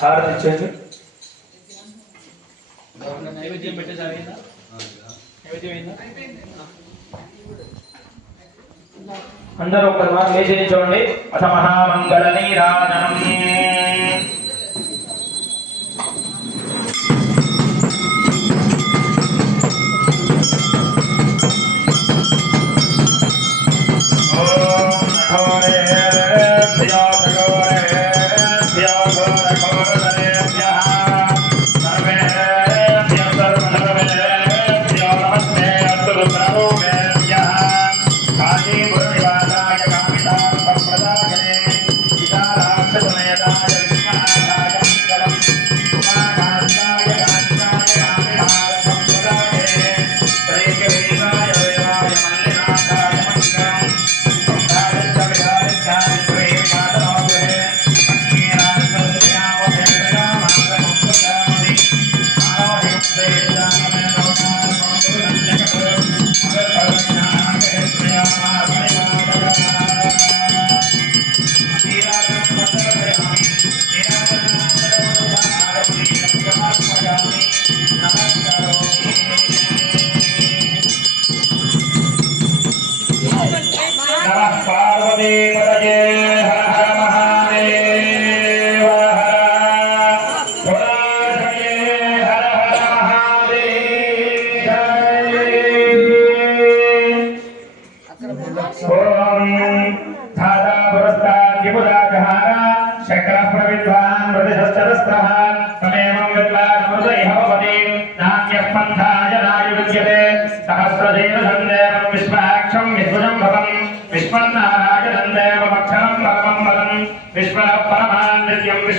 హారతి ఇచ్చేయండి. నైవేద్యం పెట్టేసారు అయిందా నైవేద్యం అయిందా? అందరూ మాట లేచి నిల్చోండి అథ మహామంగళ నీరాజనం.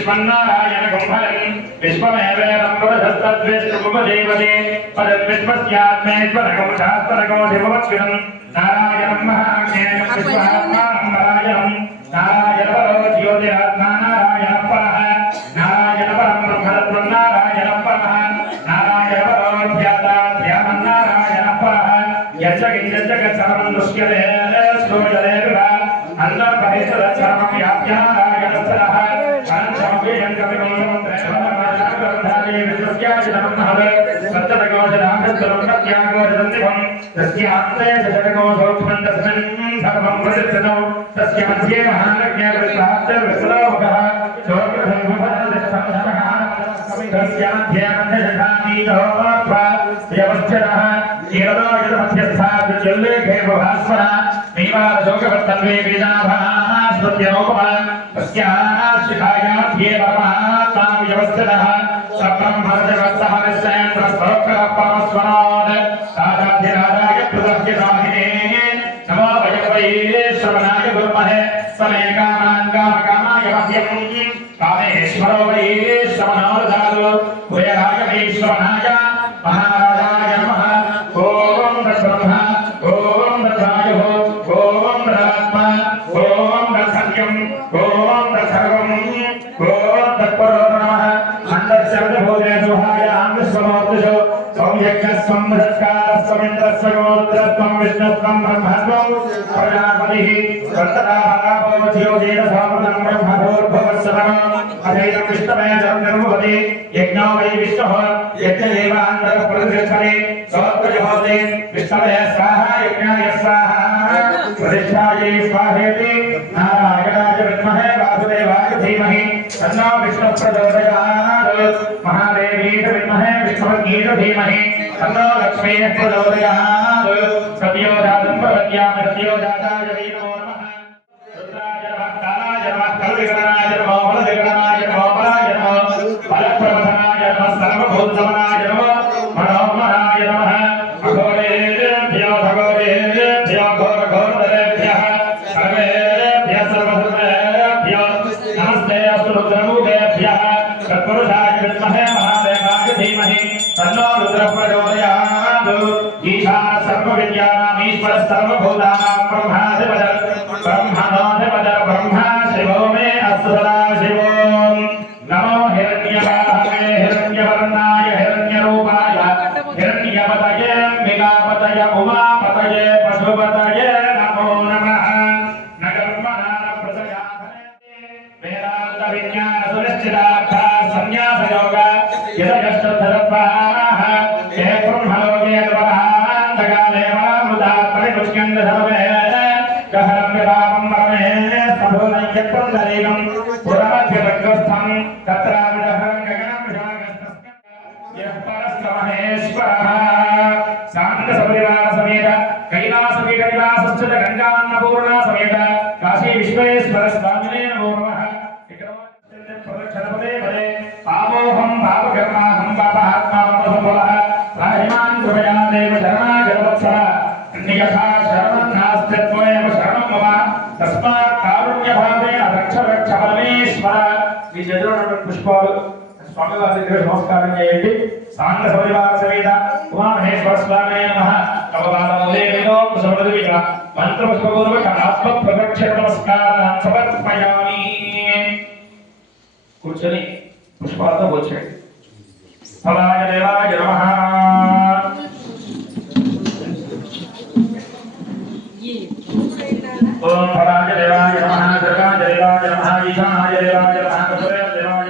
विश्वन्नारायण कुम्भरम् विश्वमेवेदम्बुरधस्तद्वेष्टुमुपदेवते पदं विश्वस्यात्मेश्वरकमुषास्परकौ नारायणं महाज्ञेयं विश्वात्मानं नारायणं नारायणपरो ज्योतिरात्मा नारायणः परः नारायणपरं ब्रह्मतत्त्वं नारायणः परः परः यच्च किञ्चित् जगत्सर्वं दृश्यते स्तोयते विभा अन्तर्बहिष्टदक्षरमं व्याप्य नारायण तस्य आत्मय जगनको सौख्यं तस्मिन् सर्वं प्रदर्शनो तस्य मध्ये महानज्ञः प्राप्त विश्वलोकः चोर्गसंभवदस्तमः तस्य मध्ये मध्यजठानीतोपात्वा व्यवस्थितः। केरलोयमध्यस्थापिचल्लेखे भास्वरः मीमारशोकवर्तन्वे वेदाभाः स्मृत्यनोपमा। तस्याः शिखायाध्येवमः तां व्यवस्थितः। सक्रम भरतवत्सः विस्मयं प्रस्तोत्रः पास्वनात् राजाधिराजाय प्रदर्शिताहिने नमो वयवये श्रवणाय गुरुमहे। समेकामाङ्गामकामाय मह्यम् कामेश्वरो वये श्रवणावधारो गुयराय वै श्रवणाय సత్కారస్వం విష్ణుత్వం బ్రహ్మత్వం ప్రజాపతి ప్రజాపతిः వర్తతాభావోధ్యోజేన సామృతం బ్రహ్మభోర్భవత్సరం అధైతం విష్ణవే నిర్వహతి యజ్ఞో వై విష్ణు యజ్ఞదేవాంతర ఏవాంతః ప్రతిష్టతే విష్ణవే స్వాహ యజ్ఞాయ స్వాహ. ప్రతిష్టాయే స్వాహేతి. నారాయణాయ విద్మహే धीमहि तन्नो विष्णु प्रचोदयात् महादेवीत विष्णु गीत धीमहि। तन्नो लक्ष्मी प्रचोदयात्। सत्यो दातुं भवत्या मृत्यो जाताय hace para సభోనయ్యత్వందరేగం పురమధ్యరగ్రస్థం తత్రావిడహరం గగనం విశాఖస్తస్య యః పరస్కమహేశ్వరः శాంత సపరివార సమేత కైలాసపీఠ నివాసశ్చ గంగాన్నపూర్ణ సమేత కాశీ విశ్వేశ్వర స్వామినే నమో నమః ప్రదక్షిణపదే మంత్రపుష్పపూర్వక ఆత్మ ప్రదక్షిణ నమస్కారం సమర్పయామి. కూర్చొని పుష్పాలతో వచ్చాడు ఫలాయ దేవాయ నమ. ఓం ఫలాయ దేవాయ నమః దుర్గాయ దేవాయ నమః ఈశానాయ దేవాయ దేవాయ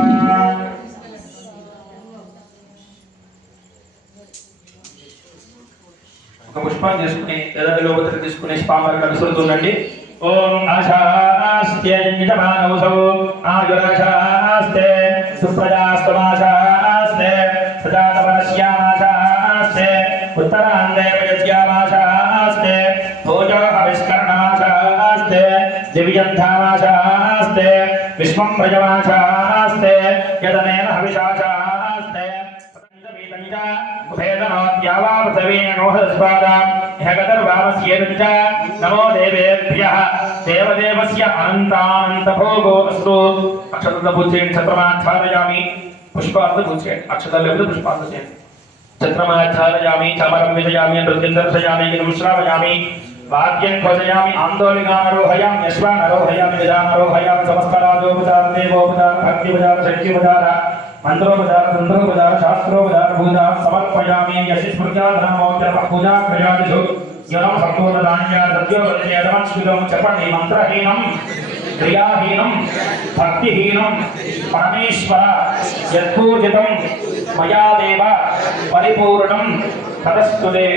ఒక పుష్పాన్ని తీసుకుని లేదా లోపల తీసుకుని స్వామివారికి అనుసరుతుండండి ఓం ఆశాస్త్య యజమానౌసౌ ఆయురాశాస్తే సుప్రజాస్తమాశాస్తే సజాతవనశ్యామాశాస్తే ఉత్తరాందే యజ్ఞామాశాస్తే భోజో అవిష్కరణమాశాస్తే దివ్యంధామాశాస్తే విశ్వం ప్రజమాశాస్తే యదనేన హవిషాశాస్తే నమో దేవేభ్య దేవదేవస్య అనంతానంత భోగో అస్తు అక్షతల పూజేయండి ఛత్రమాఛాదయామి పుష్పార్థ పూజేయండి అక్షతలు లేకపోతే పుష్పార్థ చేయండి ఛత్రమాఛాదయామి చమరం విజయామి నృత్యం దర్శయామి శ్రావయామి వాద్యం భజయామి ఆందోళికానరోహయామి యశ్వానరోహయామి విధానరోహయామి సమస్తరాజోపచార దేవోపచార భక్తిపచార శక్తిపచార మంత్రోపచార తంత్రోపచార శాస్త్రోపచార పూజా సమర్పయామి యశి స్మృత్యాధనమోచర పూజా క్రయాదిషు యునం సంపూర్ణ ధాన్యా సత్యోపదేయమశ్వితం చెప్పండి. మంత్రహీనం క్రియాహీనం భక్తిహీనం పరమేశ్వర యత్పూజితం మయాదేవ పరిపూర్ణం తదస్తుదే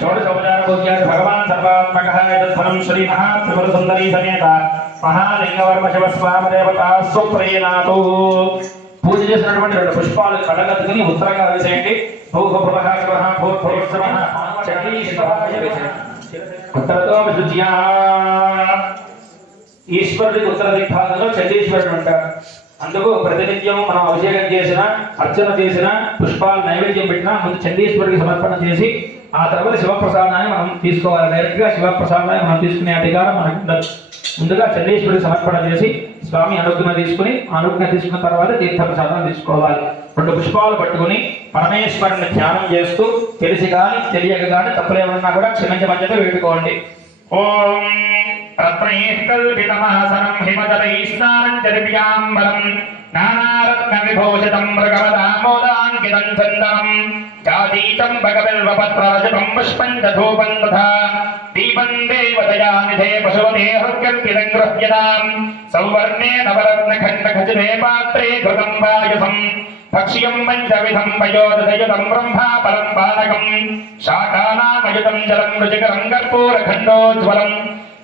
షోడశోపచార పూజ్యాత్ భగవాన్ సర్వాత్మక యద్ఫలం శ్రీ మహాత్రిపుర సుందరీ సమేత మహాలింగవర్మ శివ స్వామి దేవత సుప్రేనాథు పూజ చేసినటువంటి రెండు పుష్పాలు కడగద్దుకుని ఉత్తరంగా వేసేయండి. భూహ భువః శివః భూర్భువస్సవః చండీశ్వరాయ వేసేయండి. ఉత్తరతో విశుద్ధ్యా ఈశ్వరుడికి ఉత్తర దిగ్భాగంలో చండీశ్వరుడు ఉంటాడు. అందుకు ప్రతినిత్యం మనం అభిషేకం చేసిన అర్చన చేసిన పుష్పాలు నైవేద్యం పెట్టినా ముందు చండీశ్వరుడికి సమర్పణ చేసి ఆ తర్వాత శివప్రసాదాన్ని మనం తీసుకోవాలి. డైరెక్ట్గా శివప్రసాదాన్ని మనం తీసుకునే అధికారం మనకు ఉండదు. ముందుగా చండీశ్వరుడికి సమర్పణ చేసి స్వామి అనుజ్ఞ తీసుకుని అనుజ్ఞ తీసుకున్న తర్వాత తీర్థప్రసాదం తీసుకోవాలి. రెండు పుష్పాలు పట్టుకుని పరమేశ్వరుని ధ్యానం చేస్తూ తెలిసి కానీ తెలియక కానీ తప్పులేమన్నా కూడా క్షమించమని చెప్పి వేడుకోండి. ఓం రత్నైకల్పితమాసనం కల్పితమాసనం హిమజలైः నానారత్న విభూషితం మృగవదామోదాంకితం చందనం జాతీతం భగవిల్వపత్రరచితం పుష్పం చ ధూపం తథా దీపం దేవతయా నిధే పశువతే హృత్యర్పితం గృహ్యతాం సౌవర్ణే నవరత్న ఖండ ఖచితే పాత్రే కృతం వాయసం భక్ష్యం పంచవిధం వయోదయుతం బ్రహ్మా పరం పానకం శాకానామయుతం జలం రుచికరం కర్పూరఖండోజ్వలం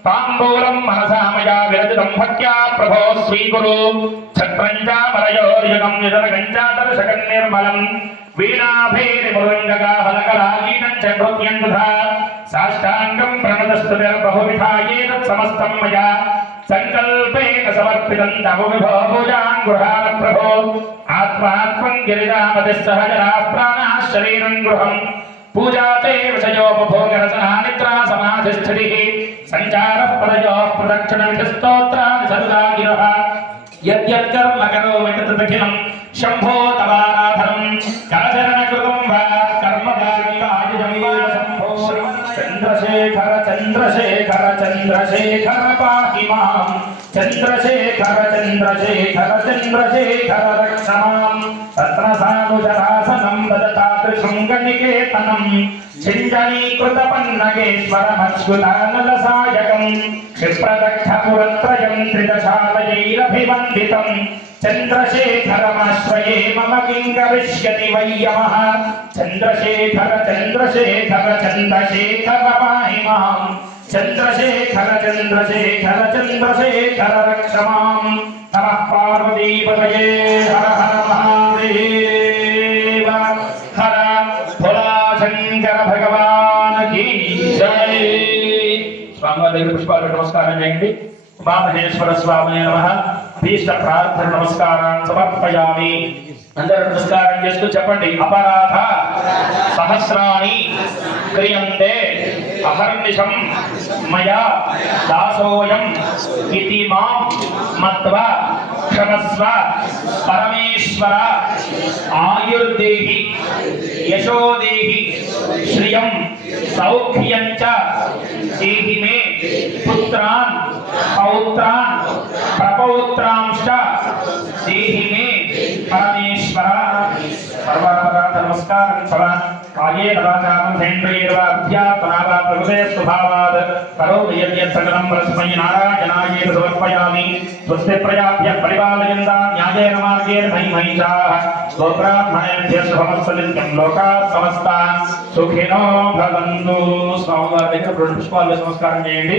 తాంబూలం మనసా మయా విరచితం భక్త్యా ప్రభో స్వీకురు ఛత్రం చామరయోర్యుగం నిదరగం చాదర్శకం నిర్మలం వీణాభేరి మృదంగగాహలకలాగీతం చ నృత్యం తథా సాష్టాంగం ప్రణతస్తుతిర్బహువిధాయేతత్ సమస్తం మయా సంకల్పేన సమర్పితం తమ విభో పూజాం గృహాల ప్రభో. ఆత్మాత్మం గిరిజామతి సహజరా ప్రాణా శరీరం గృహం. పూజాతే విషయోపభోగరచనా నిద్రా సమాధిస్థితి. సంచార పదయో ప్రదక్షిణ స్తోత్రాన్ని సర్వదా గిరః. యద్యత్కర్మ కరోమి తదఖిలం శంభో తవారాధనం. కరచరణకృతం చంద్రశేఖర చంద్రశేఖర చంద్రశేఖర పాహి మాం చంద్రశేఖర చంద్రశేఖర చంద్రశేఖర రక్షమాం రత్నసానుజరాసనం దదతాదృశం గణికేతనం చింజనీకృత పన్నగేశ్వరమచ్యుతానలసాయకం క్షిప్రదక్షపురత్రయం త్రిదశాలయైరభివందితం చంద్రశేఖరమాశ్రయే మమ కిం కరిష్యతి వై యమః. చంద్రశేఖర చంద్రశేఖర చంద్రశేఖర పాహి మాం చంద్రశేఖర చంద్రశేఖర చంద్రశేఖర రక్షమాం మాం నమః పార్వతీపతయే హర హర మహాదేవ హర భులాశంకర భగవాన్ కీ జై స్వామివారి దగ్గర పుష్పాలు నమస్కారం చేయండి ఉమామహేశ్వర స్వామి నమ భీష్ట ప్రార్థన నమస్కారాన్ని సమర్పయామి అందరూ నమస్కారం చేస్తూ చెప్పండి అపరాధ సహస్రాణి క్రియంతే అహర్నిశం మయా దాసోయం ఇతి మాం మత్వ క్షమస్వ పరమేశ్వర ఆయుర్దేహి యశోదేహి శ్రియం సౌఖ్యం చ దేహి మే పుత్రాన్ పౌత్రాన్ ప్రపౌత్రాంశ దేహి మే పరమేశ్వర. సర్వపదార్థ నమస్కారం సవ కాయేన వాచా మనసేంద్రియైర్వ అధ్యాత్మనా వా ప్రకృతే స్వభావాత్ కరోమి యద్యత్ సకలం పరస్మై నారాయణాయేన సమర్పయామి స్వస్తి ప్రజాభ్య పరిపాలయంతా న్యాయేన మార్గేణ మయి మహిషాః గోబ్రాహ్మణేభ్య శుభమస్తలిత్యం లోకాः సమస్తాः సుఖినో భవంతు స్వామివారి దగ్గర రెండు పుష్పాలు నమస్కారం చేయండి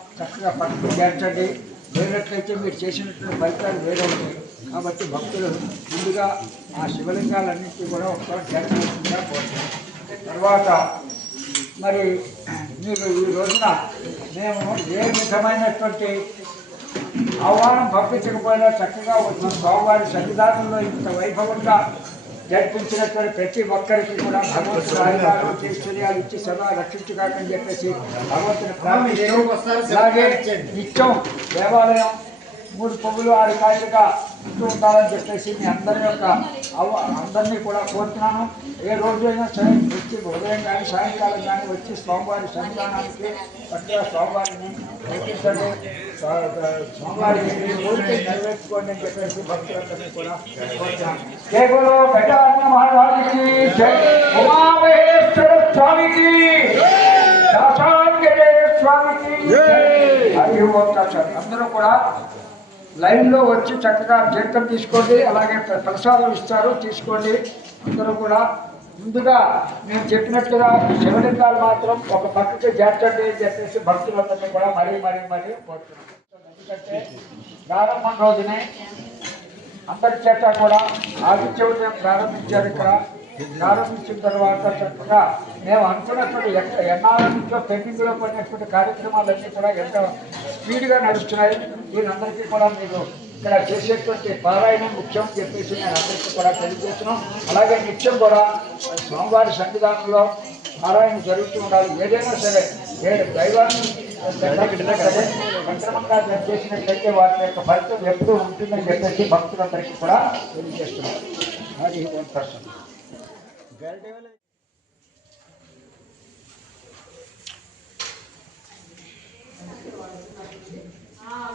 చక్కగా పట్టుకు చేర్చండి. లేనట్లయితే మీరు చేసినటువంటి ఫలితాలు వేరే ఉంటాయి కాబట్టి భక్తులు ముందుగా ఆ శివలింగాలన్నింటినీ కూడా ఒకసారి చేర్చవలసిందిగా కోరుతున్నాం. తర్వాత మరి మీరు ఈ రోజున మేము ఏ విధమైనటువంటి ఆహ్వానం పంపించకపోయినా చక్కగా వచ్చిన స్వామివారి సన్నిధానంలో ఇంత వైభవంగా జరిపించినటువంటి ప్రతి ఒక్కరికి కూడా భగవంతుడు ఆయుధాలు ఐశ్వర్యాలు ఇచ్చి సదా రక్షించుకాకని చెప్పేసి భగవంతుని అలాగే నిత్యం దేవాలయం మూడు పొగులు ఆరు కాయలుగా ఉంటూ ఉండాలని చెప్పేసి మీ అందరి యొక్క అవ అందరినీ కూడా కోరుతున్నాను. ఏ రోజైనా సరే వచ్చి ఉదయం కానీ సాయంకాలం కానీ వచ్చి స్వామివారి సన్నిధానానికి పట్టుగా స్వామివారిని దర్శించండి స్వా- స్వామివారిని మీ కోరిక నెరవేర్చుకోండి అని చెప్పేసి భక్తులందరినీ కూడా కోరుతున్నాను. జై బోలో గజానన మహారాజుకి జై. ఉమామహేశ్వర స్వామికి స్వామికి తత్సత్. అందరూ కూడా లైన్లో వచ్చి చక్కగా జీతం తీసుకోండి అలాగే ప్రసాదం ఇస్తారు తీసుకోండి. అందరూ కూడా ముందుగా నేను చెప్పినట్టుగా శివలింగాలు మాత్రం ఒక భక్తికి చేర్చండి అని చెప్పేసి భక్తులందరినీ కూడా మరీ మరీ మరీ కోరుతున్నాను. ఎందుకంటే ప్రారంభం రోజునే అందరి చేత కూడా ఆదిత్య ప్రారంభించారు ఇక్కడ. ప్రారంభించిన తర్వాత చక్కగా మేము అనుకున్నటువంటి ఎక్క ఎన్నాళ్ళ నుంచో పెండింగ్లో పడినటువంటి కార్యక్రమాలన్నీ కూడా ఎంత స్పీడ్గా నడుస్తున్నాయి. వీరందరికీ కూడా మీరు ఇక్కడ చేసేటువంటి పారాయణం ముఖ్యం చెప్పేసి నేను అందరికీ కూడా తెలియజేస్తున్నాం. అలాగే నిత్యం కూడా స్వామివారి సన్నిధానంలో పారాయణ జరుగుతూ ఉండాలి. ఏదైనా సరే ఏ దైవాన్ని సంక్రమంగా చేసినట్లయితే వాటి యొక్క ఫలితం ఎప్పుడూ ఉంటుందని చెప్పేసి భక్తులందరికీ కూడా తెలియజేస్తున్నారు అది వన్ वेरिटेबल है। हाँ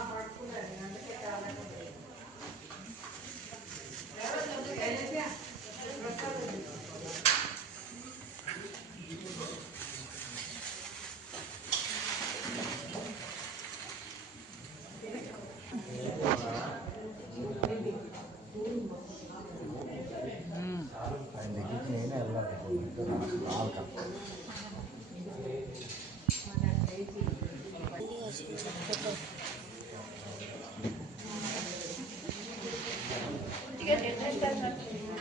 alternativa.